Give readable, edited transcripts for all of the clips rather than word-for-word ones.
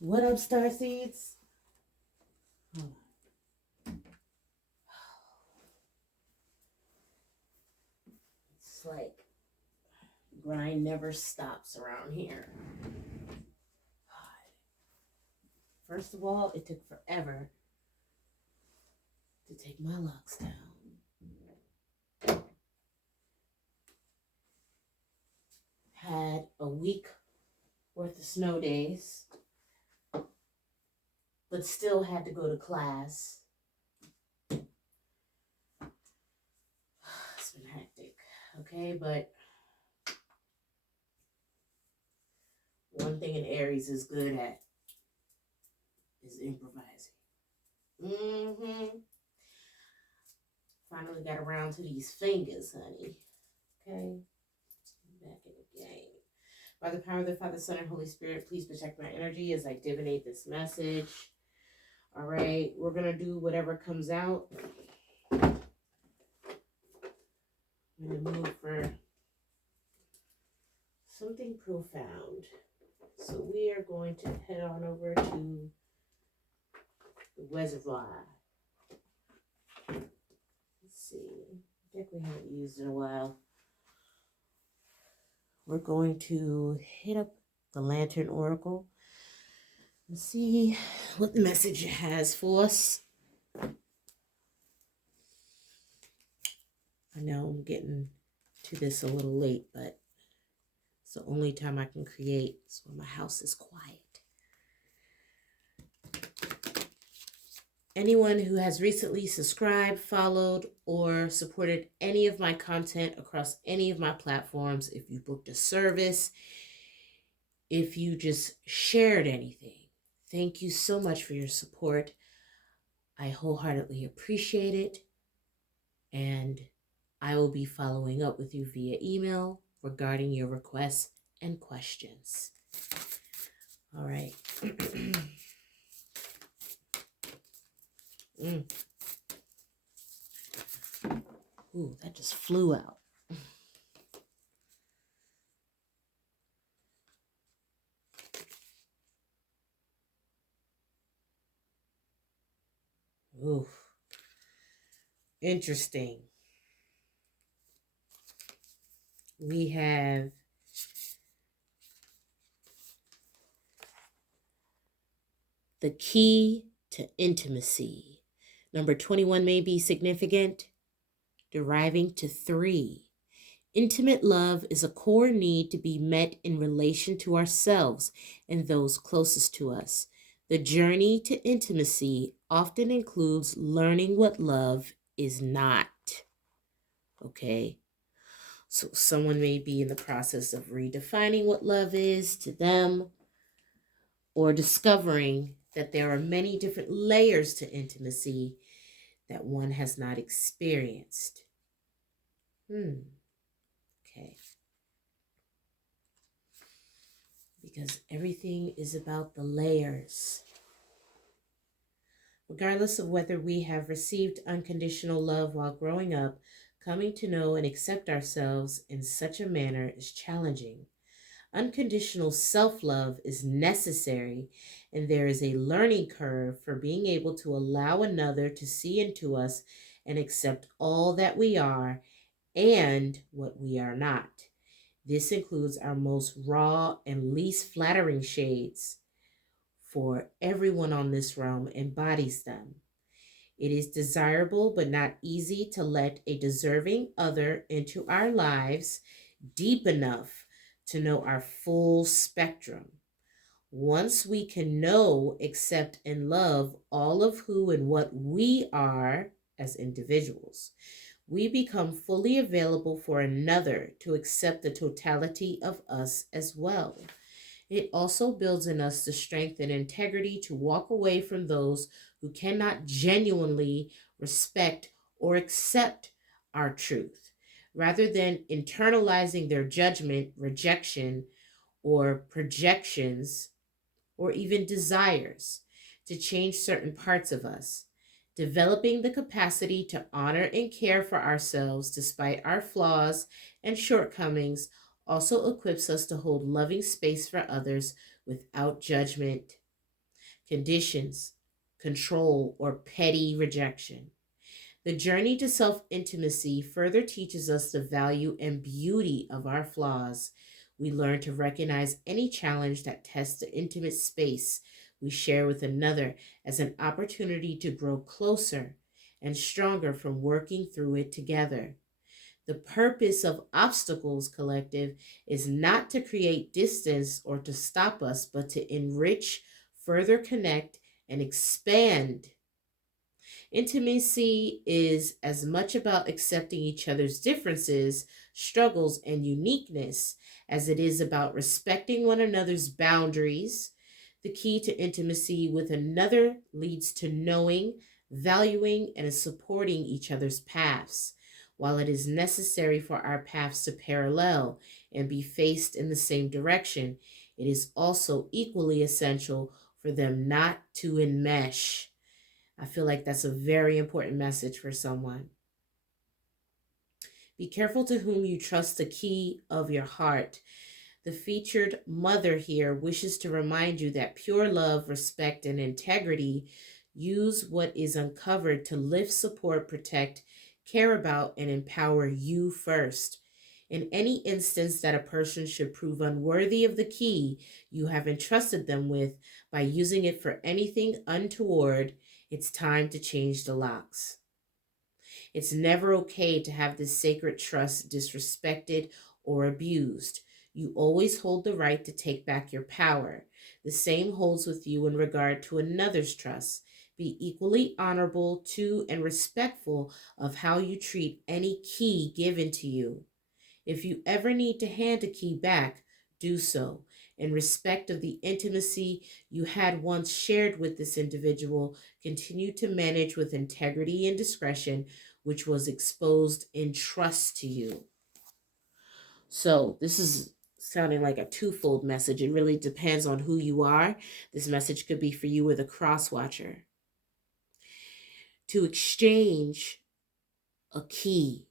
What up, Starseeds? Hold on. It's like grind never stops around here. First of all, it took forever to take my locks down. Had a week worth of snow days, but still had to go to class. It's been hectic, okay? But one thing an Aries is good at is improvising. Finally got around to these fingers, honey. Okay? Back in the game. By the power of the Father, Son, and Holy Spirit, please protect my energy as I divinate this message. All right, we're going to do whatever comes out. I'm going to move for something profound. So we are going to head on over to the reservoir. Let's see. Deck we haven't used in a while. We're going to hit up the Lantern Oracle and see what the message has for us. I know I'm getting to this a little late, but it's the only time I can create. It's when my house is quiet. Anyone who has recently subscribed, followed, or supported any of my content across any of my platforms, if you booked a service, if you just shared anything, thank you so much for your support. I wholeheartedly appreciate it. And I will be following up with you via email regarding your requests and questions. All right. Ooh, that just flew out. Ooh. Interesting. We have the key to intimacy. Number 21 may be significant, deriving to 3. Intimate love is a core need to be met in relation to ourselves and those closest to us. The journey to intimacy often includes learning what love is not. Okay? So someone may be in the process of redefining what love is to them, or discovering that there are many different layers to intimacy that one has not experienced. Okay. Because everything is about the layers. Regardless of whether we have received unconditional love while growing up, coming to know and accept ourselves in such a manner is challenging. Unconditional self-love is necessary, and there is a learning curve for being able to allow another to see into us and accept all that we are and what we are not. This includes our most raw and least flattering shades, for everyone on this realm embodies them. It is desirable but not easy to let a deserving other into our lives deep enough to know our full spectrum. Once we can know, accept, and love all of who and what we are as individuals, we become fully available for another to accept the totality of us as well. It also builds in us the strength and integrity to walk away from those who cannot genuinely respect or accept our truth, rather than internalizing their judgment, rejection, or projections, or even desires to change certain parts of us. Developing the capacity to honor and care for ourselves despite our flaws and shortcomings also equips us to hold loving space for others without judgment conditions, control, or petty rejection. The journey to self intimacy further teaches us the value and beauty of our flaws. We learn to recognize any challenge that tests the intimate space we share with another as an opportunity to grow closer and stronger from working through it together. The purpose of Obstacles Collective is not to create distance or to stop us, but to enrich, further connect, and expand. Intimacy is as much about accepting each other's differences, struggles, and uniqueness as it is about respecting one another's boundaries. The key to intimacy with another leads to knowing, valuing, and supporting each other's paths. While it is necessary for our paths to parallel and be faced in the same direction, it is also equally essential for them not to enmesh. I feel like that's a very important message for someone. Be careful to whom you trust the key of your heart. The featured mother here wishes to remind you that pure love, respect, and integrity use what is uncovered to lift, support, protect, care about, and empower you first. In any instance that a person should prove unworthy of the key you have entrusted them with by using it for anything untoward, it's time to change the locks. It's never okay to have this sacred trust disrespected or abused. You always hold the right to take back your power. The same holds with you in regard to another's trust. Be equally honorable to and respectful of how you treat any key given to you. If you ever need to hand a key back, do so. In respect of the intimacy you had once shared with this individual, continue to manage with integrity and discretion, which was exposed in trust to you. So, this is sounding like a twofold message. It really depends on who you are. This message could be for you with a cross watcher. To exchange a key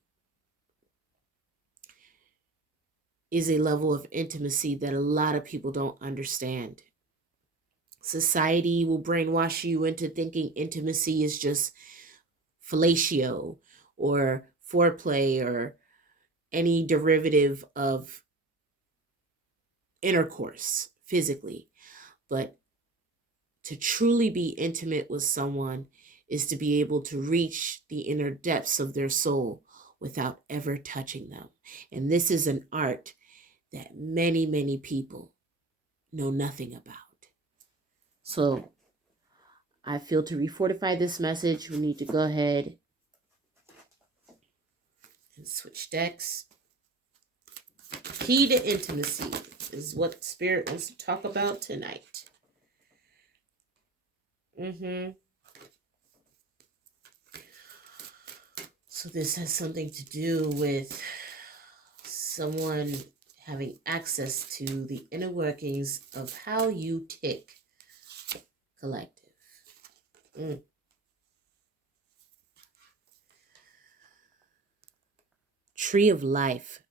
is a level of intimacy that a lot of people don't understand. Society will brainwash you into thinking intimacy is just fellatio or foreplay or any derivative of intercourse physically. But to truly be intimate with someone is to be able to reach the inner depths of their soul without ever touching them. And this is an art that many, many people know nothing about. So I feel to refortify this message, we need to go ahead and switch decks. Key to intimacy is what Spirit wants to talk about tonight. So this has something to do with someone having access to the inner workings of how you tick, collective. Tree of life.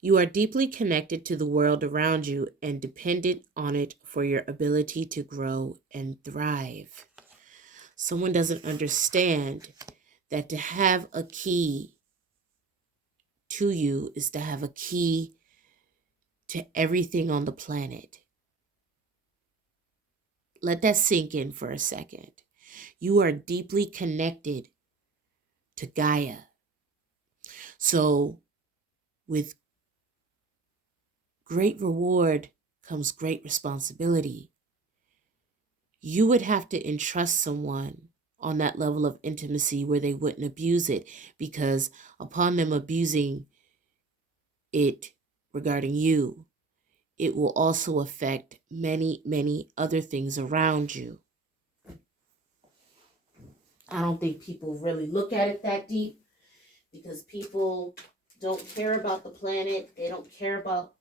You are deeply connected to the world around you and dependent on it for your ability to grow and thrive. Someone doesn't understand that to have a key to you is to have a key to everything on the planet. Let that sink in for a second. You are deeply connected to Gaia. So with great reward comes great responsibility. You would have to entrust someone on that level of intimacy where they wouldn't abuse it, because upon them abusing it regarding you, it will also affect many, many other things around you. I don't think people really look at it that deep because people don't care about the planet. They don't care about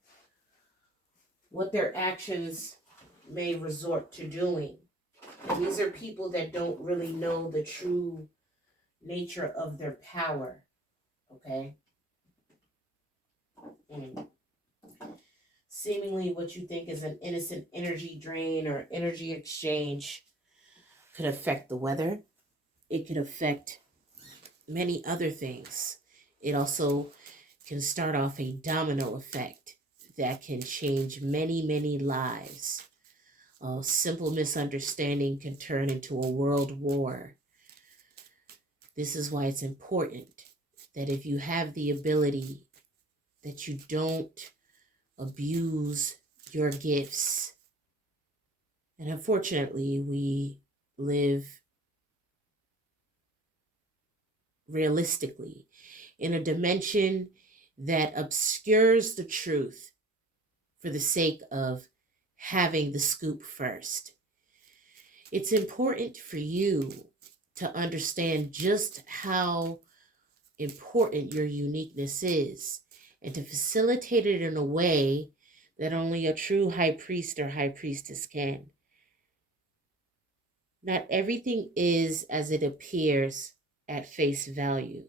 what their actions may resort to doing. And these are people that don't really know the true nature of their power. Okay? Seemingly what you think is an innocent energy drain or energy exchange could affect the weather. It could affect many other things. It also can start off a domino effect that can change many, many lives. A simple misunderstanding can turn into a world war. This is why it's important that if you have the ability, that you don't abuse your gifts. And unfortunately, we live realistically in a dimension that obscures the truth for the sake of having the scoop first. It's important for you to understand just how important your uniqueness is and to facilitate it in a way that only a true high priest or high priestess can. Not everything is as it appears at face value.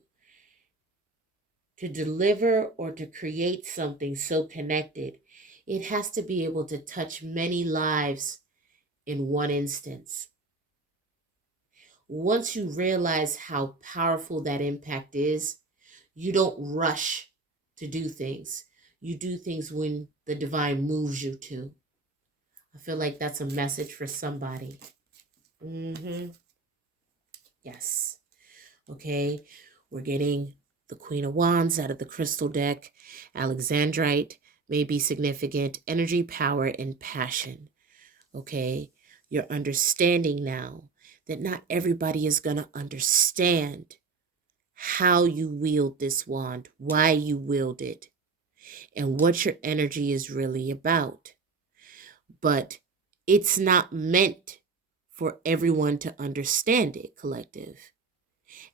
To deliver or to create something so connected, it has to be able to touch many lives in one instance. Once you realize how powerful that impact is, you don't rush to do things. You do things when the divine moves you to. I feel like that's a message for somebody. Yes. Okay. We're getting the Queen of Wands out of the crystal deck. Alexandrite may be significant. Energy, power, and passion. Okay. You're understanding now that not everybody is going to understand how you wield this wand, why you wield it, and what your energy is really about. But it's not meant for everyone to understand it, collective.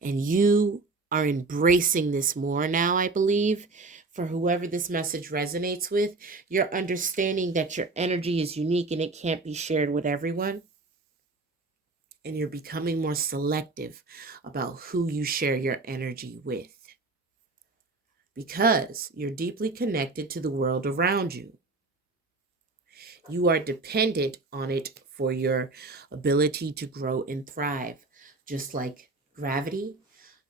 And you are embracing this more now, I believe. For whoever this message resonates with, you're understanding that your energy is unique and it can't be shared with everyone. And you're becoming more selective about who you share your energy with, because you're deeply connected to the world around you. You are dependent on it for your ability to grow and thrive, just like gravity,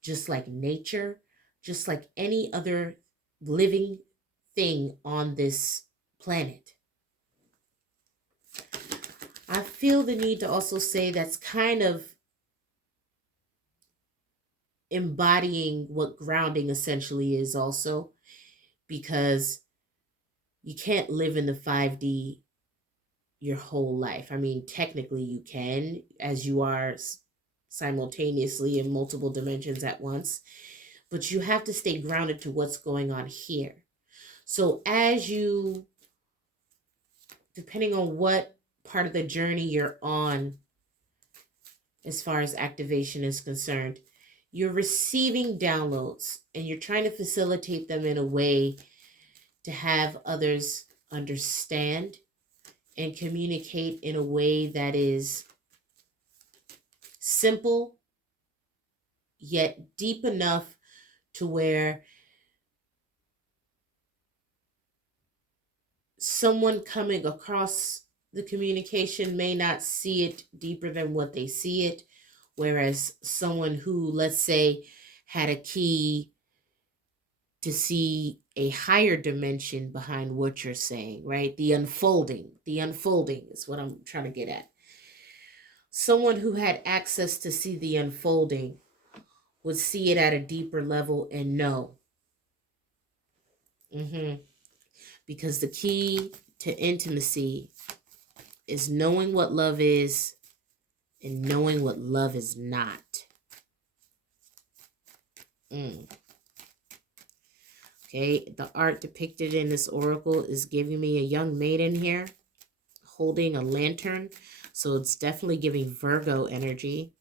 just like nature, just like any other living thing on this planet. I feel the need to also say that's kind of embodying what grounding essentially is also, because you can't live in the 5D your whole life. I mean, technically you can, as you are simultaneously in multiple dimensions at once, but you have to stay grounded to what's going on here. So as you, depending on what part of the journey you're on as far as activation is concerned, you're receiving downloads and you're trying to facilitate them in a way to have others understand and communicate in a way that is simple yet deep enough to where someone coming across the communication may not see it deeper than what they see it, whereas someone who, let's say, had a key to see a higher dimension behind what you're saying, right? The unfolding is what I'm trying to get at. Someone who had access to see the unfolding would see it at a deeper level and know. Because the key to intimacy is knowing what love is and knowing what love is not. Okay, the art depicted in this oracle is giving me a young maiden here holding a lantern. So it's definitely giving Virgo energy.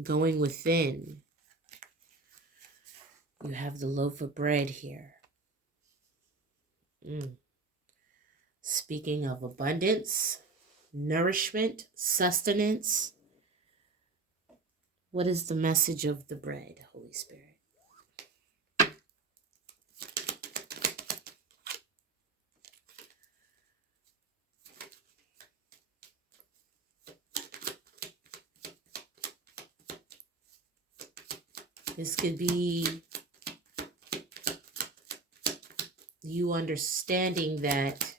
Going within, you have the loaf of bread here. Speaking of abundance, nourishment, sustenance. What is the message of the bread, Holy Spirit? This could be you understanding that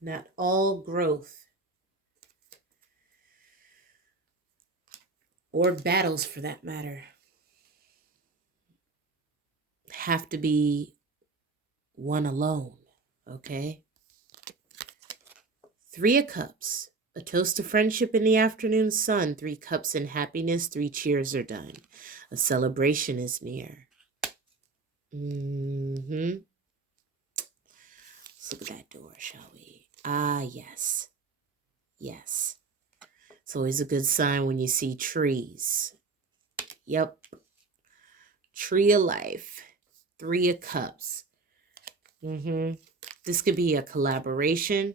not all growth or battles, for that matter, have to be won alone, okay? 3 of Cups. A toast to friendship in the afternoon sun. 3 cups in happiness. 3 cheers are done. A celebration is near. Let's look at that door, shall we? Ah, yes. Yes. It's always a good sign when you see trees. Yep. Tree of life. 3 of Cups. This could be a collaboration.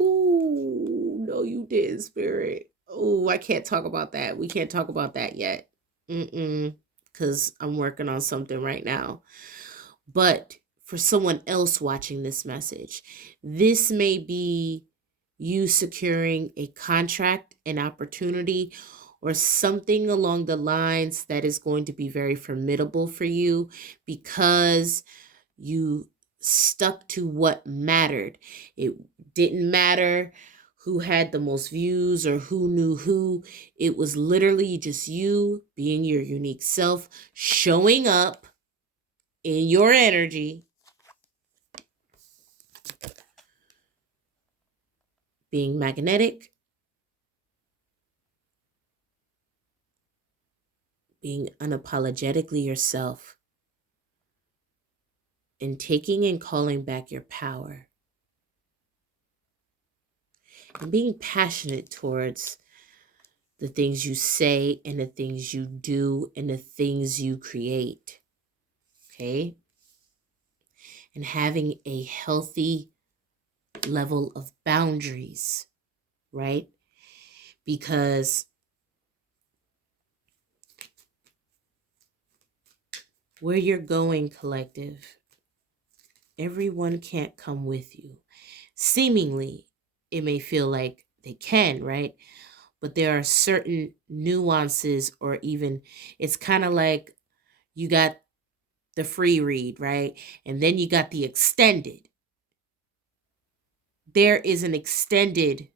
Ooh, no, you did, Spirit. Oh, I can't talk about that. We can't talk about that yet. Because I'm working on something right now. But for someone else watching this message, this may be you securing a contract, an opportunity, or something along the lines that is going to be very formidable for you because you stuck to what mattered. It didn't matter who had the most views or who knew who. It was literally just you being your unique self, showing up in your energy, being magnetic, being unapologetically yourself, and taking and calling back your power. And being passionate towards the things you say and the things you do and the things you create. Okay? And having a healthy level of boundaries, right? Because where you're going, collective, everyone can't come with you. Seemingly, it may feel like they can, right? But there are certain nuances, or even it's kind of like you got the free read, right? And then you got the extended. There is an extended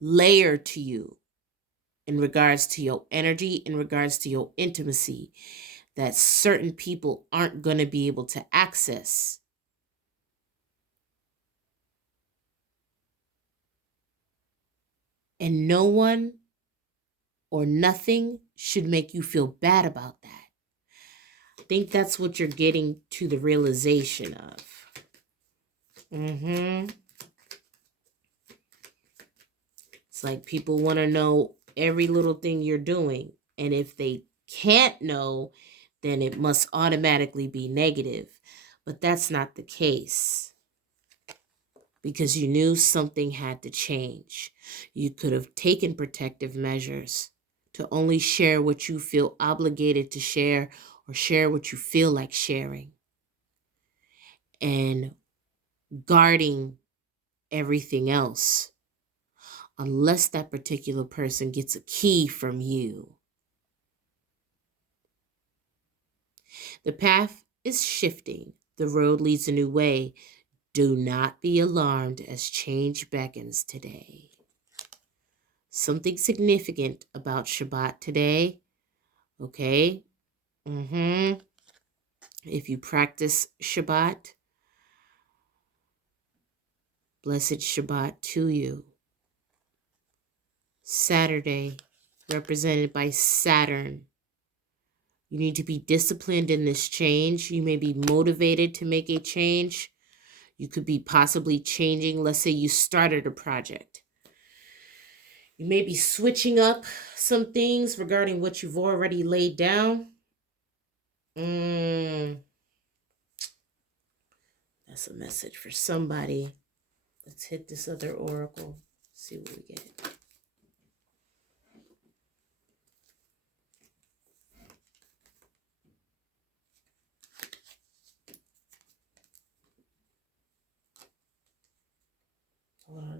layer to you in regards to your energy, in regards to your intimacy, that certain people aren't going to be able to access. And no one or nothing should make you feel bad about that. I think that's what you're getting to the realization of. It's like people want to know every little thing you're doing. And if they can't know, then it must automatically be negative. But that's not the case. Because you knew something had to change. You could have taken protective measures to only share what you feel obligated to share, or share what you feel like sharing. And guarding everything else, unless that particular person gets a key from you. The path is shifting. The road leads a new way. Do not be alarmed as change beckons today. Something significant about Shabbat today. Okay? If you practice Shabbat, blessed Shabbat to you. Saturday, represented by Saturn. You need to be disciplined in this change. You may be motivated to make a change. You could be possibly changing. Let's say you started a project. You may be switching up some things regarding what you've already laid down. That's a message for somebody. Let's hit this other oracle. See what we get.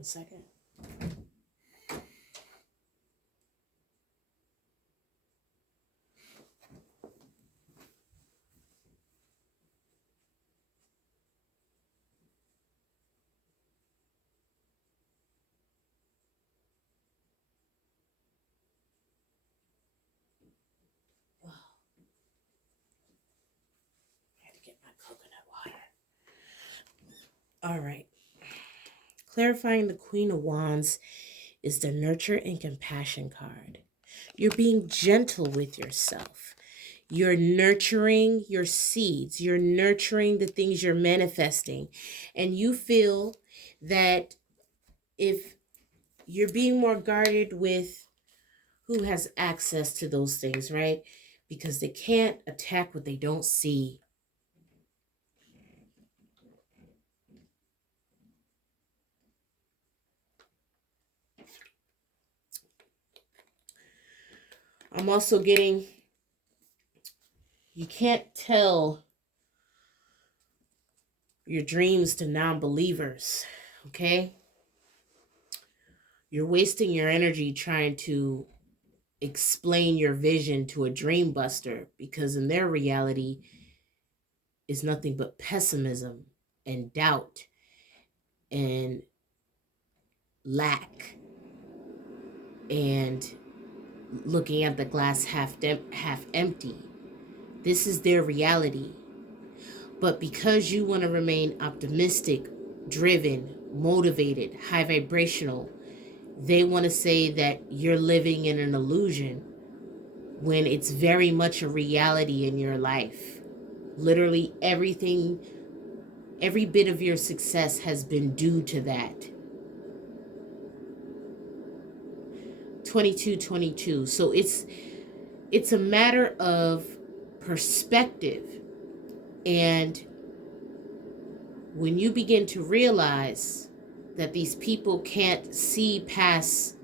One second. Wow. I had to get my coconut water. All right. Clarifying the Queen of Wands is the nurture and compassion card. You're being gentle with yourself. You're nurturing your seeds. You're nurturing the things you're manifesting. And you feel that if you're being more guarded with who has access to those things, right? Because they can't attack what they don't see. I'm also getting, you can't tell your dreams to non-believers, okay? You're wasting your energy trying to explain your vision to a dream buster, because in their reality is nothing but pessimism and doubt and lack and looking at the glass half empty. This is their reality. But because you want to remain optimistic, driven, motivated, high vibrational, they want to say that you're living in an illusion when it's very much a reality in your life. Literally everything, every bit of your success has been due to that. 2222. So it's a matter of perspective. And when you begin to realize that these people can't see past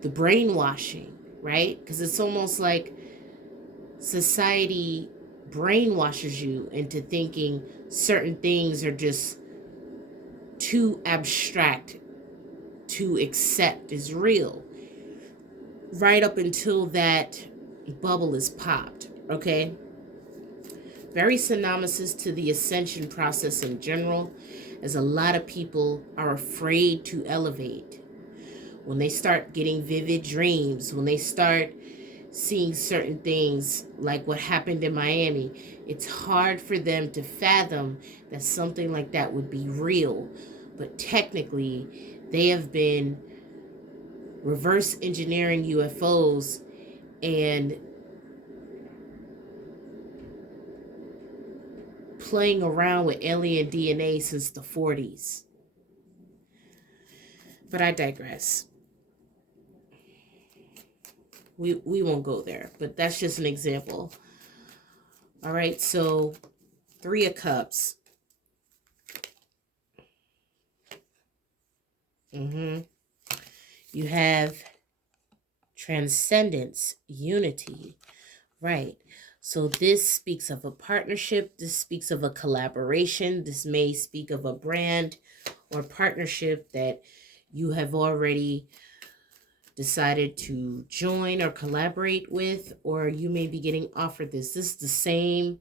the brainwashing, right? Because it's almost like society brainwashes you into thinking certain things are just too abstract to accept as real, right up until that bubble is popped, okay? Very synonymous to the ascension process in general, as a lot of people are afraid to elevate. When they start getting vivid dreams, when they start seeing certain things like what happened in Miami, it's hard for them to fathom that something like that would be real. But technically, they have been reverse engineering UFOs and playing around with alien DNA since the 40s. But I digress. We won't go there, but that's just an example. All right, so 3 of Cups. You have transcendence, unity, right? So this speaks of a partnership. This speaks of a collaboration. This may speak of a brand or partnership that you have already decided to join or collaborate with, or you may be getting offered this. This is the same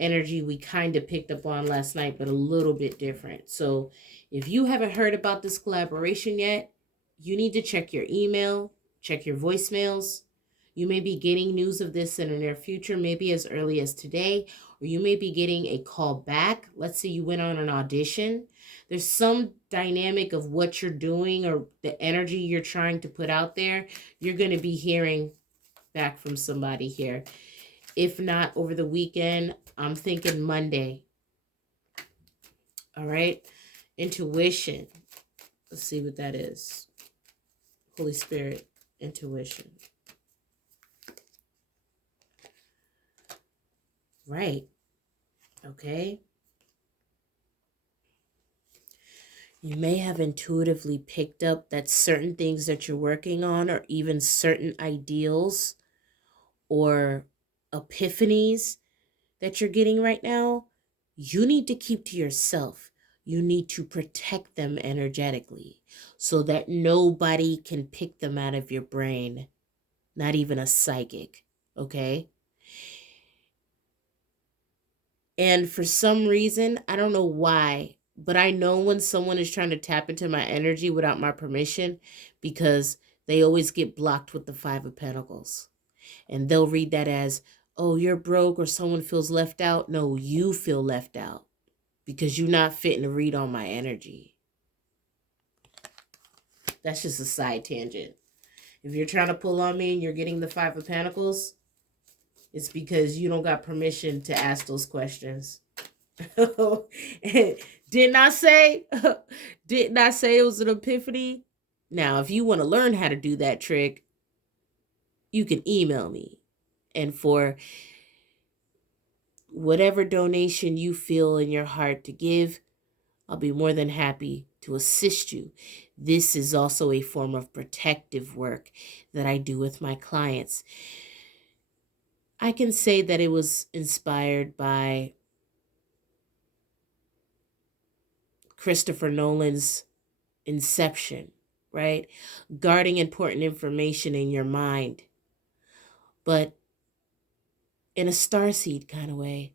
energy we kind of picked up on last night, but a little bit different. So if you haven't heard about this collaboration yet, you need to check your email, check your voicemails. You may be getting news of this in the near future, maybe as early as today, or you may be getting a call back. Let's say you went on an audition. There's some dynamic of what you're doing or the energy you're trying to put out there. You're going to be hearing back from somebody here. If not over the weekend, I'm thinking Monday. All right. Intuition. Let's see what that is. Holy Spirit, intuition. Right. Okay. You may have intuitively picked up that certain things that you're working on, or even certain ideals or epiphanies that you're getting right now, you need to keep to yourself. You need to protect them energetically so that nobody can pick them out of your brain, not even a psychic, okay? And for some reason, I don't know why, but I know when someone is trying to tap into my energy without my permission because they always get blocked with the Five of Pentacles. And they'll read that as, oh, you're broke or someone feels left out. No, you feel left out because you're not fitting to read on my energy. That's just a side tangent. If you're trying to pull on me and you're getting the Five of Pentacles, it's because you don't got permission to ask those questions. Didn't I say it was an epiphany? Now, if you want to learn how to do that trick, you can email me. And for whatever donation you feel in your heart to give, I'll be more than happy to assist you. This is also a form of protective work that I do with my clients. I can say that it was inspired by Christopher Nolan's Inception, right? Guarding important information in your mind, but in a starseed kind of way.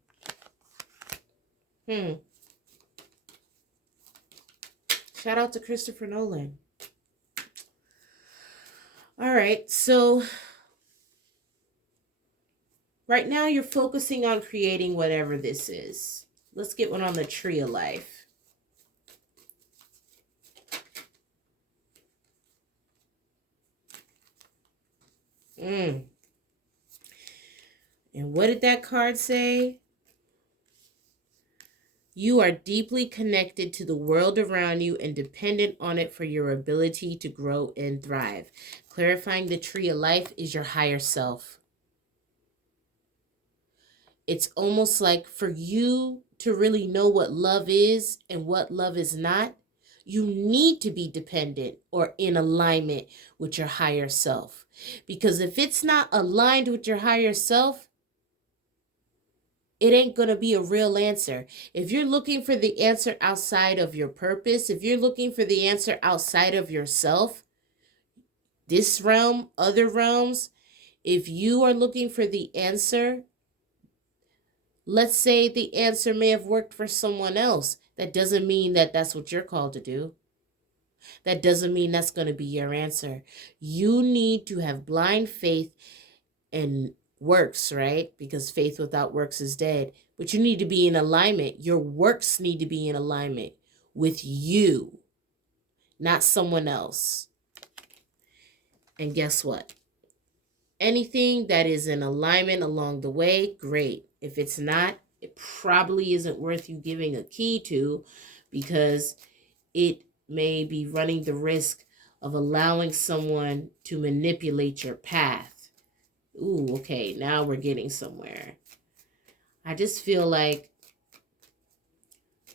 Shout out to Christopher Nolan. All right, so right now you're focusing on creating whatever this is. Let's get one on the Tree of Life. And what did that card say? You are deeply connected to the world around you and dependent on it for your ability to grow and thrive. Clarifying the Tree of Life is your higher self. It's almost like for you to really know what love is and what love is not, you need to be dependent or in alignment with your higher self. Because if it's not aligned with your higher self, it ain't going to be a real answer. If you're looking for the answer outside of your purpose, if you're looking for the answer outside of yourself, this realm, other realms, if you are looking for the answer, let's say the answer may have worked for someone else. That doesn't mean that that's what you're called to do. That doesn't mean that's going to be your answer. You need to have blind faith and works, right? Because faith without works is dead. But you need to be in alignment. Your works need to be in alignment with you, not someone else. And guess what? Anything that is in alignment along the way, great. If it's not, it probably isn't worth you giving a key to, because it may be running the risk of allowing someone to manipulate your path. Ooh, okay, now we're getting somewhere. I just feel like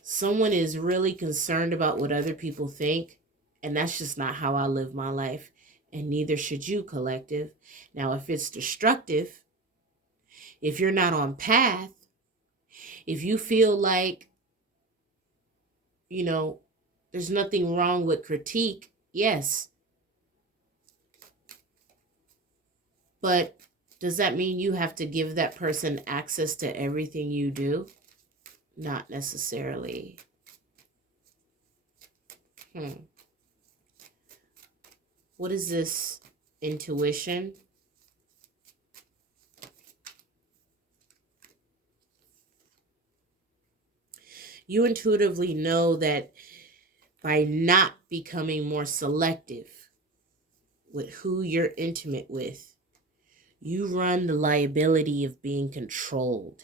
someone is really concerned about what other people think, and that's just not how I live my life, and neither should you, collective. Now, if it's destructive, if you're not on path, if you feel like, there's nothing wrong with critique, yes. But does that mean you have to give that person access to everything you do? Not necessarily. What is this? Intuition? You intuitively know that by not becoming more selective with who you're intimate with, you run the liability of being controlled.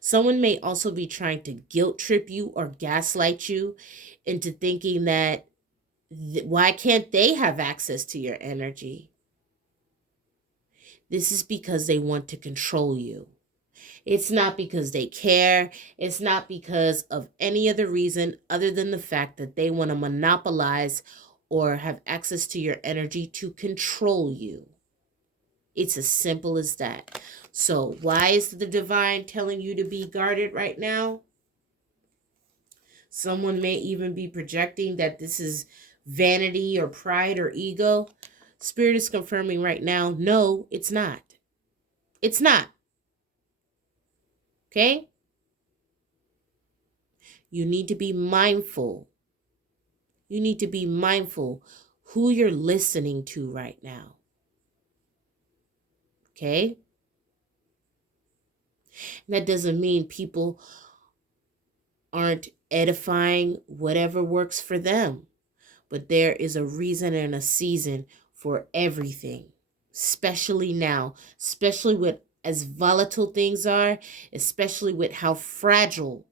Someone may also be trying to guilt trip you or gaslight you into thinking that why can't they have access to your energy? This is because they want to control you. It's not because they care. It's not because of any other reason other than the fact that they want to monopolize or have access to your energy to control you. It's as simple as that. So why is the divine telling you to be guarded right now? Someone may even be projecting that this is vanity or pride or ego. Spirit is confirming right now, no, it's not. It's not. Okay? You need to be mindful. You need to be mindful who you're listening to right now. Okay? And that doesn't mean people aren't edifying whatever works for them. But there is a reason and a season for everything, especially now, especially with as volatile things are, especially with how fragile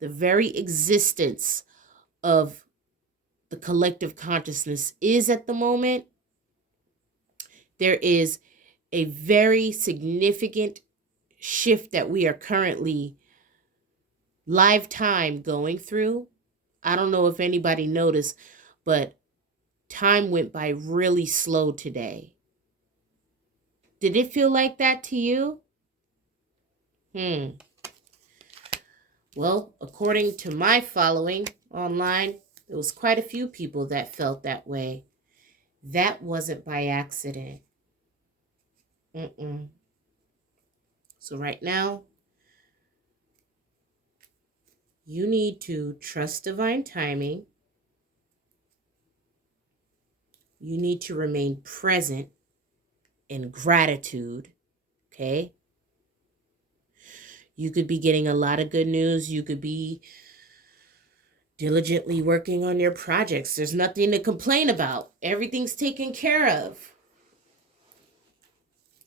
the very existence of the collective consciousness is at the moment. There is a very significant shift that we are currently live time going through. I don't know if anybody noticed, but time went by really slow today. Did it feel like that to you? Well, according to my following online, there was quite a few people that felt that way. That wasn't by accident. So right now, you need to trust divine timing. You need to remain present in gratitude, okay? You could be getting a lot of good news. You could be diligently working on your projects. There's nothing to complain about. Everything's taken care of.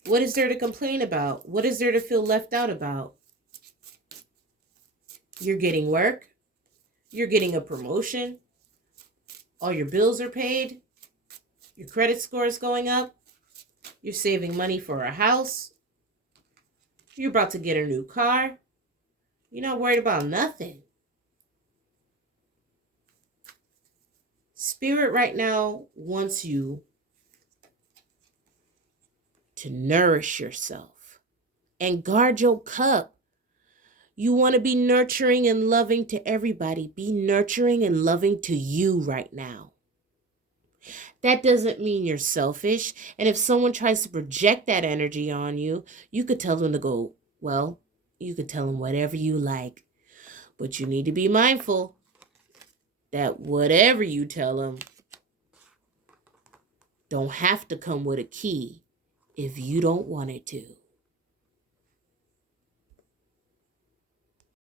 What is there to complain about? What is there to feel left out about? You're getting work. You're getting a promotion. All your bills are paid. Your credit score is going up. You're saving money for a house. You're about to get a new car. You're not worried about nothing. Spirit right now wants you to nourish yourself and guard your cup. You want to be nurturing and loving to everybody. Be nurturing and loving to you right now. That doesn't mean you're selfish. And if someone tries to project that energy on you, you could tell them to go, well, you could tell them whatever you like. But you need to be mindful that whatever you tell them don't have to come with a key if you don't want it to.